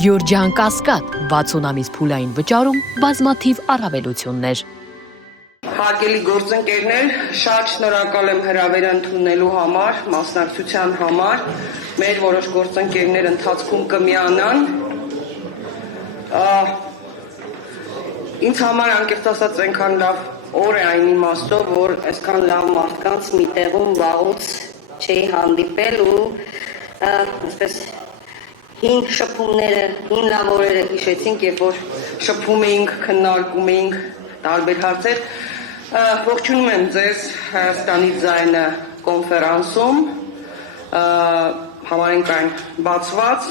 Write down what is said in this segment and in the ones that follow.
Գյորջյան Կասկադ 60 ամիս փուլային վճարում բազմաթիվ առավելություններ։ Հարգելի գործընկերներ, շատ շնորհակալ եմ հրավերը ընդունելու համար, մասնակցության համար, մեր որոշ գործընկերներ ընթացքում կմիանան։ Ինձ համար անկեղծ ասած այնքան լավ օր է այն իմաստով, որ այսքան լավ մարդկանց մի տեղում վաղուց չէի հանդիպել ու այսպես հին շփումները, հին լավ օրերը հիշեցինք, երբ որ շփում էինք, քննարկում էինք տարբեր հարցեր։ Ողջունում եմ ձեզ Հայաստանի ձայնը կոնֆերանսում, համարենք այն բացված։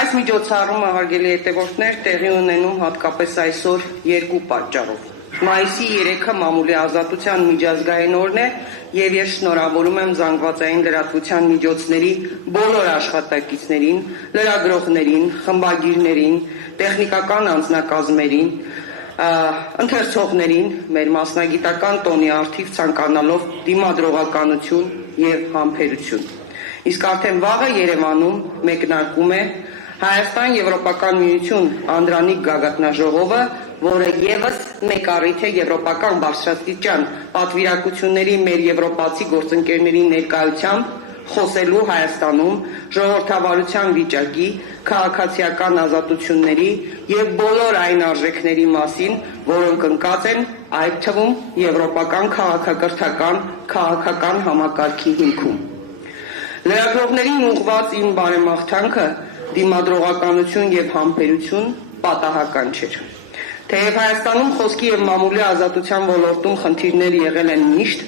Այս միջոցառումը, հարգելի հետևորդներ, տեղի ունենում հատկապես այսօր երկու պատճառով։ Մայիսի 3-ը մամուլի ազատության միջազգային օրն է, եւ ես շնորհավորում եմ զանգվածային լրատվության միջոցների բոլոր աշխատակիցներին, լրագրողներին, խմբագիրներին, տեխնիկական անձնակազմերին, ընթերցողներին, մեր մասնագիտական տոնի առթիվ ցանկանալով դիմադրողականություն եւ համբերություն։ Իսկ արդեն վաղը Երևանում մեկնարկում է Հայաստան-Եվրոպական միություն Անդրանիկ գագաթնաժողովը, որը եւս մեկ առիթ է եվրոպական բարձրաստիճան պատվիրակությունների մեր եվրոպացի գործընկերների ներկայությամբ խոսելու Հայաստանում ժողովրդավարության վիճակի, քաղաքացիական ազատությունների եւ բոլոր այն արժեքների մասին, որոնք ընկած են այդ թվում եվրոպական քաղաքական համակարգի հիմքում։ Լրագրողներին ուղղված իմ բարեմաղթանքը դիմադրողականություն եւ համբերություն պատահական չէր։ Թեև Հայաստանում խոսքի եւ մամուլի ազատության ոլորտում խնդիրներ եղել են միշտ,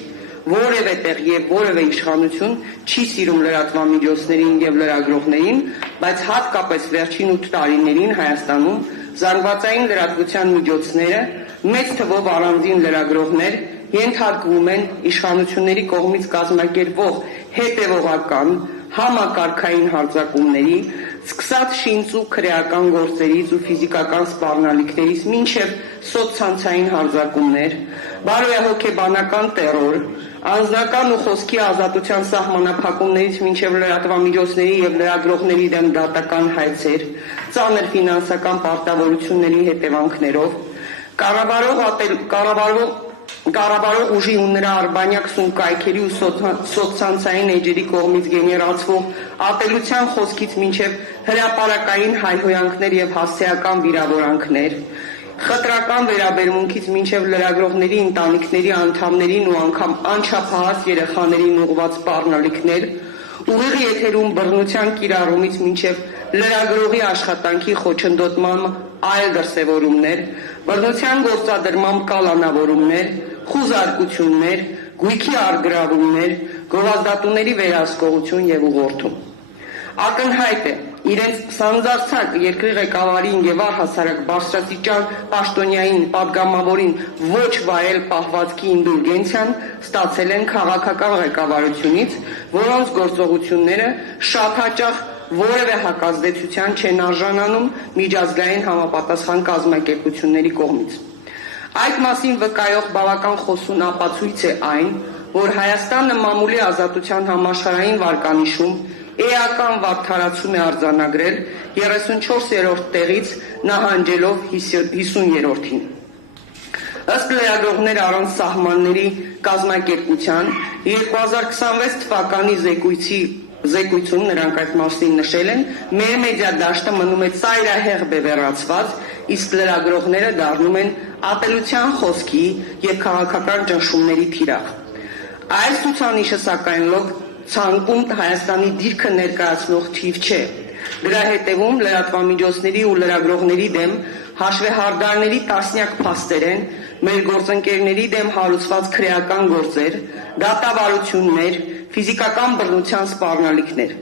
որևէ տեղ եւ որևէ իշխանություն չի սիրում լրատվամիջոցներին եւ լրագրողներին, բայց հատկապես վերջին 8 տարիներին Հայաստանում զանգվածային լրատվության միջոցները մեծ թվով առանձին լրագրողներ ենթարկվում են իշխանությունների կողմից կազմակերպվող հետևողական համակարգային հարձակումների, սկսած շինծ ու քրեական գործերից ու ֆիզիկական սպառնալիքներից մինչև սոցցանցային հարձակումներ, բարոյահոգեբանական տեռոր, անձնական ու խոսքի ազատության սահմանափակումներից մինչև լրատվամիջոցների եւ լրագրողների դեմ դատական հայցեր, ծանր ֆինանսական պարտավորությունների հետևանքներով, կառավարող ուժի ու նրա արբանյակ սունկայքերի ու սոցցանցային էջերի կողմից գեներացվող ատելության խոսքից մինչև հրապարակային հայհոյանքներ եւ հասցեական վիրավորանքներ, խտրական վերաբերմունքից մինչև լրագրողների ընտանիքների անդամներին ու անգամ անչափահաս երեխաներին ուղղված սպառնալիքներ, ուղիղ եթերում բռնության կիրառումից մինչև լրագրողի աշխատանքի խոչընդոտման այլ դրսևորումներ, բռնության գործադրմամբ կալանավորումներ, խուզարկություններ, գույքի առգրավումներ, գովազդատուների վերահսկողություն եւ ուղղորդում։ Ակնհայտ է, իրենց սանձարձակ երկրի ղեկավարին եւ առհասարակ բարձրաստիճան պաշտոնյային падգամավորին ոչ վայել պահվածքի ինդուլգենցիան ստացել են քաղաքական ղեկավարությունից, որոնց գործողությունները շատ հաճախ որևէ հակազդեցության չեն արժանանում միջազգային համապատասխան կազմակերպությունների կողմից։ Այդ մասին վկայող բավական խոսուն ապացույց է այն, որ Հայաստանը մամուլի ազատության համաշխարհային վարկանիշում էական վատթարացում է արձանագրել 34-րդ տեղից նահանջելով 50-րդին։ Ըստ լրագրողներ առանց սահմանների կազմակերպության 2026 թվականի զեկույցում նրանք այդ մասին նշել են, մեր մեդիա դաշտը մնում է ծայրահեղ բևեռացված, իսկ լրագրողները դառնում են ատելության խոսքի եւ քաղաքական ճնշումների թիրախ։ Այս ցուցանիշը սակայն ցանկում Հայաստանի դիրքը ներկայացնող թիվ չէ։ Դրա հետևում լրատվամիջոցների ու լրագրողների դեմ հաշվեհարդարների տասնյակ փաստեր են, մեր գործընկերների դեմ հարուցված քրեական գործեր, դատավարություններ, ֆիզիկական բռնության սպառնալիքներ։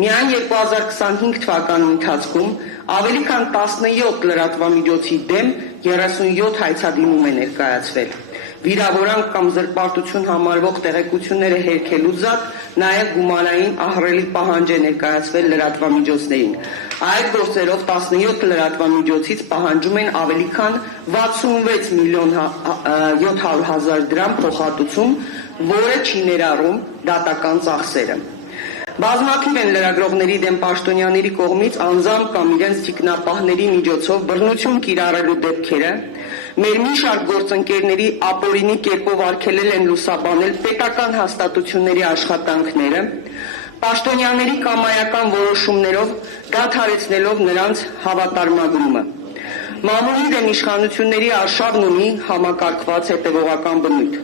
Միայն 2025 թվականի ընթացքում ավելի քան 17 լրատվամիջոցի դեմ 37 հայցադիմում է ներկայացվել։ Վիրավորանք կամ զրպարտություն համարվող տեղեկությունները հերքելուց զատ նաև գումարային ահռելի պահանջ է ներկայացվել լրատվամիջոցներին։ Այդ գործերով 17 լրատվամիջոցից պահանջում են ավելի քան 66 միլիոն 700 հազար դրամ փոխհատուցում, որը չի ներառում դատական ծախսերը։ Բազմաթիվ են լրագրողների դեմ պաշտոնյաների կողմից անձամբ կամ իրենց թիկնապահների միջոցով բռնություն կիրառելու դեպքերը, մեր մի շարք գործընկերների ապօրինի կերպով արգելել են լուսաբանել պետական հաստատությունների աշխատանքները, պաշտոնյաների կամայական որոշումներով դադարեցնելով նրանց հավատարմագրումը։ Մամուլի դեմ իշխանությունների արշավն ունի համակարգված հետևողական բնույթ։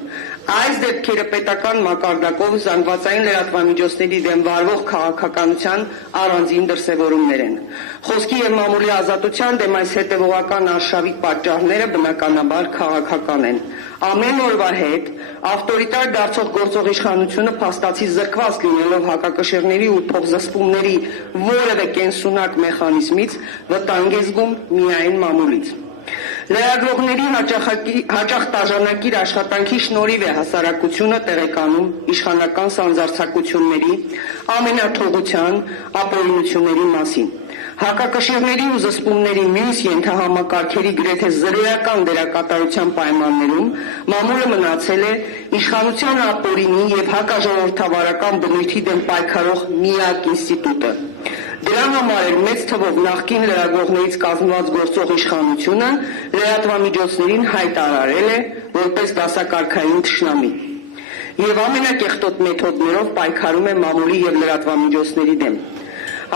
Այս դեպքերը պետական մակարդակով զանգվածային լրատվամիջոցների դեմ վարվող քաղաքականության առանձին դրսևորումներ են։ Խոսքի եւ մամուլի ազատության դեմ այս հետևողական արշավի պատճառները բնականաբար քաղաքական են։ Ամեն օրվա հետ ավտորիտար դարձող գործող իշխանությունը փաստացի զրկված լինելով հակակշիռների ու փոխզսպումների որևէ կենսունակ մեխանիզմից վտանգ է զգում միայն մամուլից։ Լրագրողների հաճախ տաժանակիր աշխատանքի շնորհիվ է հասարակությունը տեղեկանում իշխանական սանձարձակությունների, ամենաթողության, ապօրինությունների մասին։ Հակակշիռների ու զսպումների մյուս ենթահամակարգերի գրեթե զրոյական դերակատարության պայմաններում մամուլը մնացել է իշխանության ապօրինի եւ հակաժողովրդավարական բնույթի դեմ պայքարող միակ ինստիտուտը։ Դրա համար էլ մեծ թվով նախկին լրագրողներից կազմված գործող իշխանությունը լրատվամիջոցներին հայտարարել է որպես դասակարգային թշնամի եւ ամենակեղտոտ մեթոդներով պայքարում է մամուլի եւ լրատվամիջոցների դեմ։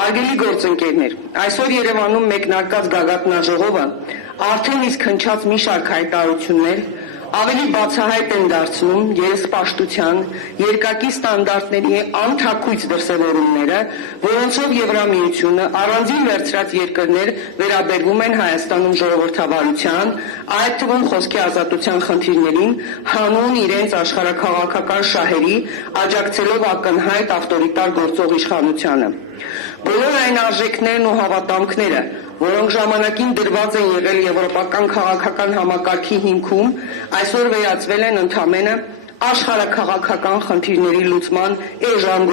Արգելի գործընկերներ, այսօր Երևանում մեկնարկած գագաթնաժողովը արդեն իսկ հնչած մի շարք հայտարարություններ ավելի բացահայտ են դարձնում երեսպաշտության, երկակի ստանդարտների անթաքույց դրսևորումները, որոնցով Եվրամիությունը առանձին վերցրած երկրներ վերաբերվում են Հայաստանում ժողովրդավարության, այդ թվում խոսքի ազատության խնդիրներին, հանուն իրենց աշխարհաքաղաքական շահերի, աջակցելով ակնհայտ ավտորիտար գործող իշխանությանը։ Բոլոր այն արժեքներն ու հավատամքները, որոնք ժամանակին դրված են եղել եվրոպական քաղաքական համակարգի հիմքում, այսօր վերածվել են ընդամենը աշխարհաքաղաքական խնդիրների լուծման էժան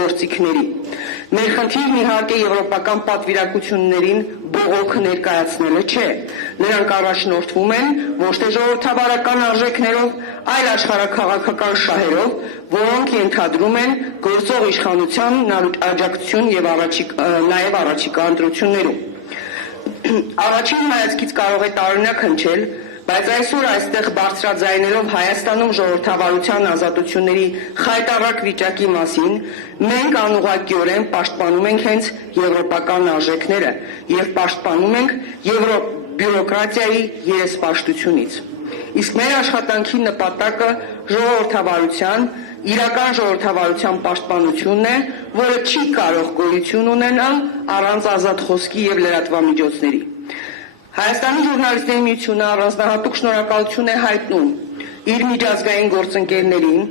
Մեր խնդիրն իհարկե եվրոպական պատվիրակություններին բողոք ներկայացնելը չէ։ Նրանք առաջնորդվում են ոչ թե ժողովրդավարական արժեքներով, այլ աշխարհաքաղաքական շահերով, որոնք ենթադրում են գործող իշխանության աջակցություն եւ նաեւ առաջիկա ընտրություններում։ Առաջին հայացքից կարող է տարօրինակ հնչել, բայց այսօր այստեղ բարձրաձայնելով Հայաստանում ժողովրդավարության ազատությունների խայտառակ վիճակի մասին, մենք անուղղակիորեն պաշտպանում ենք հենց եվրոպական արժեքները եւ պաշտպանում ենք եվրոբյուրոկրատիայի երեսպաշտությունից։ Իսկ մեր աշխատանքի նպատակը ժողովրդավարության, իրական ժողովրդավարության պաշտպանությունն է, որը չի կարող գոյություն ունենալ առանց ազատ խոսքի եւ լրատվամիջոցների։ Հայաստանի ժուրնալիստների միությունը առանձնահատուկ շնորհակալություն է հայտնում իր միջազգային գործընկերներին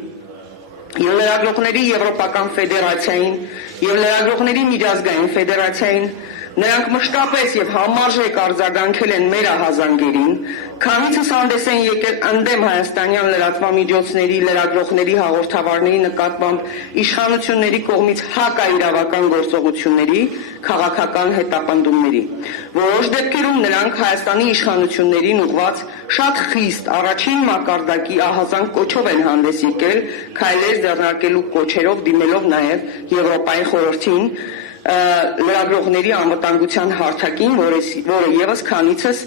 եւ լրագրողների եվրոպական ֆեդերացիային եւ լրագրողների միջազգային ֆեդերացիային, նրանք մշտապես եւ համարժեք արձագանքել են մեր ահազանգերին, քանիցս հանդես են եկել ընդդեմ հայաստանյան լրատվամիջոցների, լրագրողների, հաղորդավարների նկատմամբ իշխանությունների կողմից հակաիրավական գործողությունների, քաղաքական հետապնդումների։ Որոշ դեպքերում նրանք Հայաստանի իշխանություններին ուղղված շատ խիստ առաջին մակարդակի ահազանգ կոչով են հանդես եկել, քայլեր ձեռնարկելու կոչերով դիմելով նաեւ Եվրոպայի խորհրդին, լրագրողների անվտանգության հարթակին, որը եւս քանիցս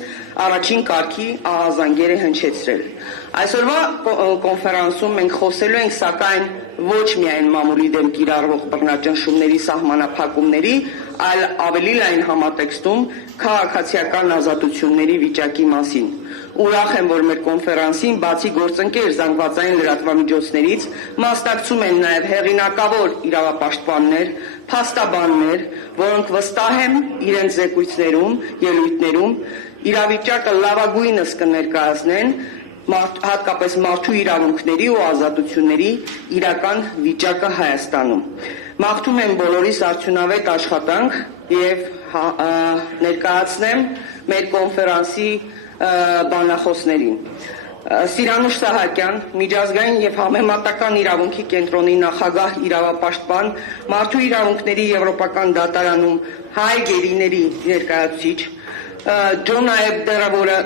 առաջին կարգի ահազանգեր է հնչեցրել։ Այսօրվա կոնֆերանսում մենք խոսելու ենք սակայն ոչ միայն մամուլի դեմ կիրառվող բռնաճնշումների սահմանափակումների, այլ ավելի լայն համատեքստում քաղաքացիական ազատությունների վիճակի մասին։ Ուրախ եմ, որ մեր կոնֆերանսին բացի գործընկեր զանգվածային լրատվամիջոցներից մասնակցում են նաև հեղինակավոր իրավապաշտպաններ, փաստաբաններ, որոնք վստահ եմ իրենց զեկույցներում, ելույթներում իրավիճակը լավագույնս կներկայացնեն, հատկապես մարդու իրավունքների ու ազատությունների իրական վիճակը Հայաստանում։ Մաղթում եմ բոլորիս արդյունավետ աշխատանք եւ ներկայացնեմ մեր կոնֆերանսի բանախոսներին։ Սիրանուշ Սահակյան, միջազգային եւ համեմատական իրավունքի կենտրոնի նախագահ իրավապաշտպան, մարդու իրավունքների եվրոպական դատարանում հայ գերիների ներկայացուցիչ, Ջոն Այբդերը, որը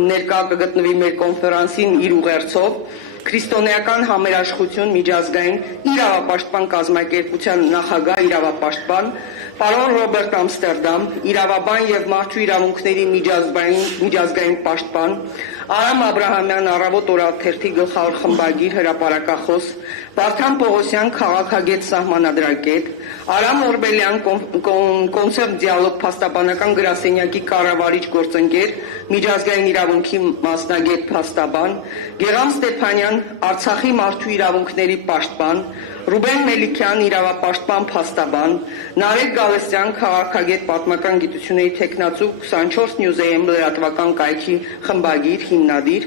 ներկա կգտնվի մեր կոնֆերանսին իր ուղերձով, Քրիստոնեական համերաշխություն միջազգային իրավապաշտպան կազմակերպության նախագահ իրավապաշտպան պարոն Ռոբերտ Ամստերդամ, իրավաբան եւ մարդու իրավունքների միջազգային պաշտպան, Արամ Աբրահամյան առավոտ օրաթերթի գլխավոր խմբագիր հրապարակախոս, Վարդան Պողոսյան քաղաքագետ սահմանադրակետ, Արամ Օրբելյան կոնցերտ դիալոգ փաստաբանական գրասենյակի կառավարիչ գործընկեր, միջազգային իրավունքի մասնագետ փաստաբան, Գերամ Ստեփանյան Արցախի մարդու իրավունքների պաշտպան, Ռուբեն Մելիքյան իրավապաշտպան փաստաբան, Նարեկ Գալստյան քաղաքագետ պատմական գիտությունների թեկնածու 24 News-am լրատվական կայքի խմբագիր հիմնադիր,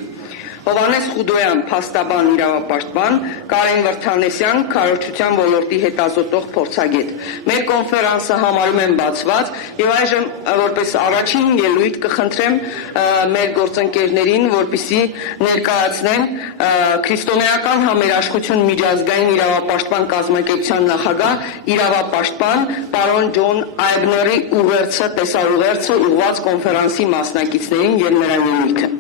Հովանես Խուդոյան փաստաբան իրավապաշտպան, Կարեն Վրթանեսյան քարոզչության ոլորտի հետազոտող փորձագետ։ Մեր կոնֆերանսը համարում եմ բացված եւ այժմ որպես առաջին ելույթ կխնդրեմ մեր գործընկերներին, որպեսզի ներկայացնեն քրիստոնեական համերաշխություն միջազգային իրավապաշտպան կազմակերպության նախագահ իրավապաշտպան պարոն Ջոն Այբների ուղերձը, տեսաուղերձը ուղղված կոնֆերանսի մասնակիցներին եւ նրա ելույթը։